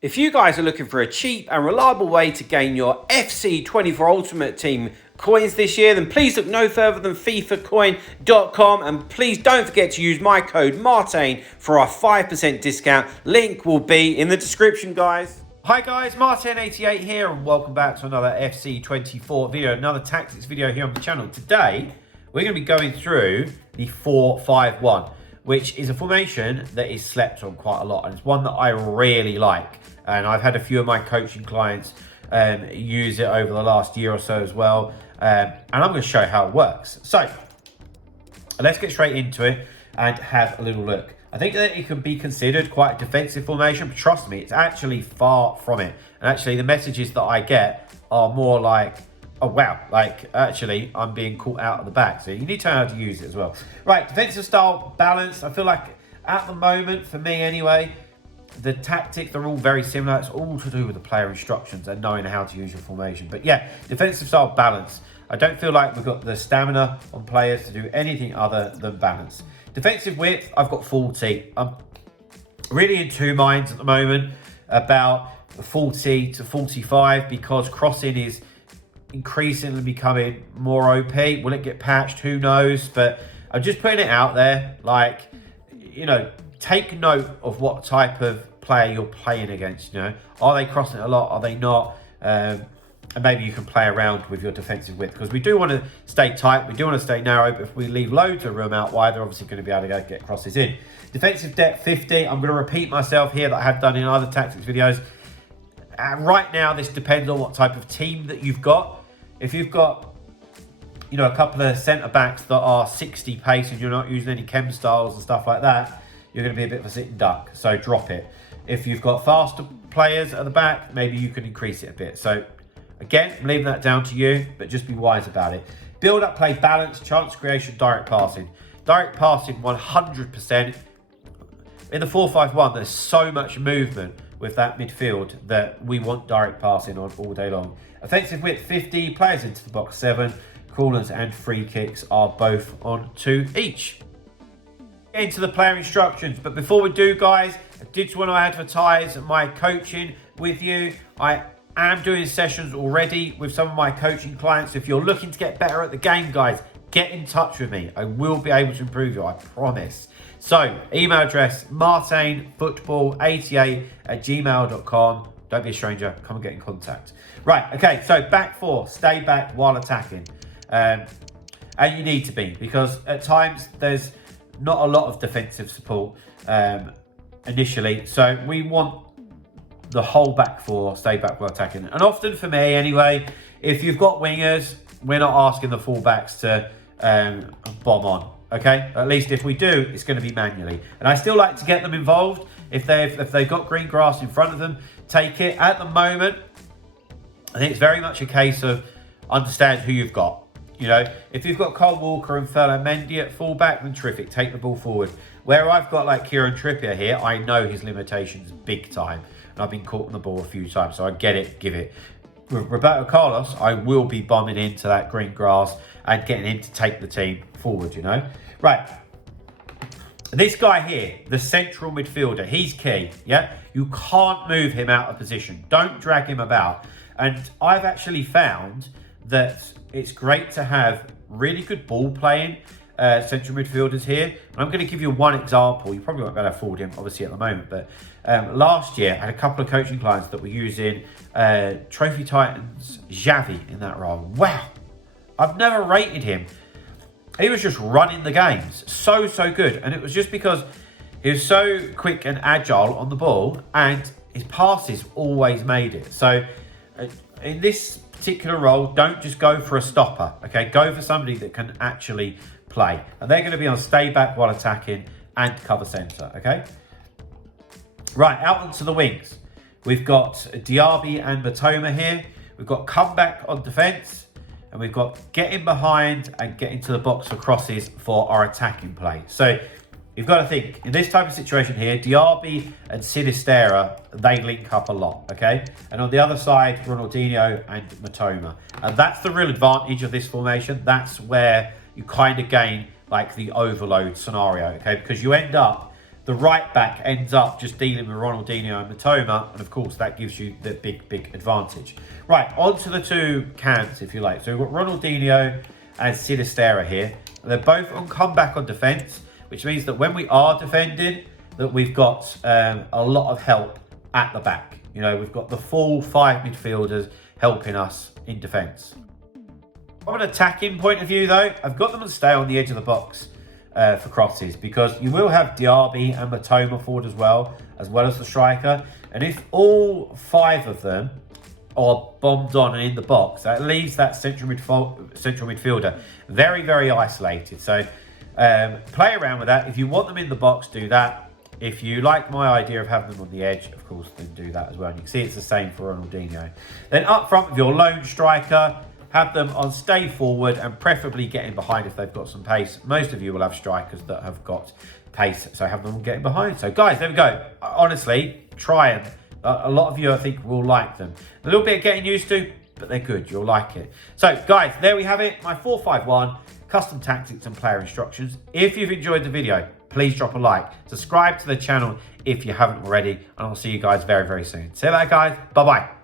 If you guys are looking for a cheap and reliable way to gain your FC 24 Ultimate Team coins this year, then please look no further than FIFAcoin.com, and please don't forget to use my code Martain for our 5% discount. Link will be in the description, guys. Hi guys, Martain88 here, and welcome back to another FC 24 video, another tactics video here on the channel. Today, we're going to be going through the 4-5-1. Which is a formation that is slept on quite a lot, and it's one that I really like. And I've had a few of my coaching clients use it over the last year or so as well. And I'm going to show how it works. So let's get straight into it and have a little look. I think that it can be considered quite a defensive formation, but trust me, it's actually far from it. And actually the messages that I get are more like, oh wow, like actually I'm being caught out of the back. So you need to know how to use it as well. Right, defensive style balance. I feel like at the moment, for me anyway, the tactics, they're all very similar. It's all to do with the player instructions and knowing how to use your formation. But yeah, defensive style balance. I don't feel like we've got the stamina on players to do anything other than balance. Defensive width, I've got 40. I'm really in two minds at the moment about 40 to 45 because crossing is increasingly becoming more OP. Will it get patched? Who knows? But I'm just putting it out there. Like, you know, take note of what type of player you're playing against. You know, are they crossing it a lot? Are they not? And maybe you can play around with your defensive width, because we do want to stay tight. We do want to stay narrow. But if we leave loads of room out wide, they're obviously going to be able to get crosses in. Defensive depth 50. I'm going to repeat myself here that I have done in other tactics videos. Right now, this depends on what type of team that you've got. If you've got, you know, a couple of centre-backs that are 60 pace and you're not using any chem styles and stuff like that, you're going to be a bit of a sitting duck, so drop it. If you've got faster players at the back, maybe you can increase it a bit. So, again, I'm leaving that down to you, but just be wise about it. Build-up play, balance, chance creation, direct passing. Direct passing, 100%. In the 4-5-1, there's so much movement with that midfield that we want direct passing on all day long. Offensive width 50, players into the box 7, corners and free kicks are both on 2 each. Into the player instructions, but before we do, guys, I did want to advertise my coaching with you. I am doing sessions already with some of my coaching clients. If you're looking to get better at the game, guys, get in touch with me. I will be able to improve you, I promise. So, email address, martainfootball88@gmail.com. Don't be a stranger, come and get in contact. Right, okay, so back four, stay back while attacking. And you need to be, because at times there's not a lot of defensive support initially. So we want the whole back four, stay back while attacking. And often for me anyway, if you've got wingers, we're not asking the fullbacks to bomb on. Okay, at least if we do, it's going to be manually. And I still like to get them involved. If they've got green grass in front of them, take it. At the moment, I think it's very much a case of understand who you've got. You know, if you've got Cole Walker and Ferland Mendy at fullback, then terrific, take the ball forward. Where I've got like Kieran Trippier here, I know his limitations big time. And I've been caught on the ball a few times, so I get it, give it. With Roberto Carlos, I will be bombing into that green grass and getting him to take the team forward, you know. Right. This guy here, the central midfielder, he's key, yeah? You can't move him out of position. Don't drag him about. And I've actually found that it's great to have really good ball playing central midfielders here. And I'm going to give you one example. You probably won't be able to afford him, obviously, at the moment. But last year, I had a couple of coaching clients that were using Trophy Titans Xavi in that role. Wow. I've never rated him. He was just running the games. So good. And it was just because he was so quick and agile on the ball, and his passes always made it. So in this particular role, don't just go for a stopper, okay? Go for somebody that can actually play. And they're going to be on stay back while attacking and cover centre, okay? Right, out onto the wings. We've got Diaby and Matoma here. We've got comeback on defence. And we've got getting behind and getting to the box for crosses for our attacking play. So you've got to think, in this type of situation here, Diaby and Sinistera, they link up a lot, okay? And on the other side, Ronaldinho and Matoma. And that's the real advantage of this formation. That's where you kind of gain like the overload scenario, okay? Because you end up the right back ends up just dealing with Ronaldinho and Matoma, and of course that gives you the big advantage. Right, on to the two camps, if you like. So we've got Ronaldinho and Sinisterra here. They're both on comeback on defence, which means that when we are defending, that we've got a lot of help at the back. You know, we've got the full 5 midfielders helping us in defence. From an attacking point of view, though, I've got them to stay on the edge of the box for crosses, because you will have Diaby and Matoma forward as well as the striker. And if all 5 of them are bombed on and in the box, that leaves that central midfielder very isolated. So play around with that. If you want them in the box, do that. If you like my idea of having them on the edge, of course, then do that as well. And you can see it's the same for Ronaldinho. Then up front with your lone striker, have them on stay forward and preferably getting behind if they've got some pace. Most of you will have strikers that have got pace, so have them getting behind. So guys, there we go. Honestly, try them. A lot of you, I think, will like them. A little bit of getting used to, but they're good. You'll like it. So guys, there we have it. My 4-5-1 custom tactics and player instructions. If you've enjoyed the video, please drop a like. Subscribe to the channel if you haven't already, and I'll see you guys very soon. See you later, guys. Bye-bye.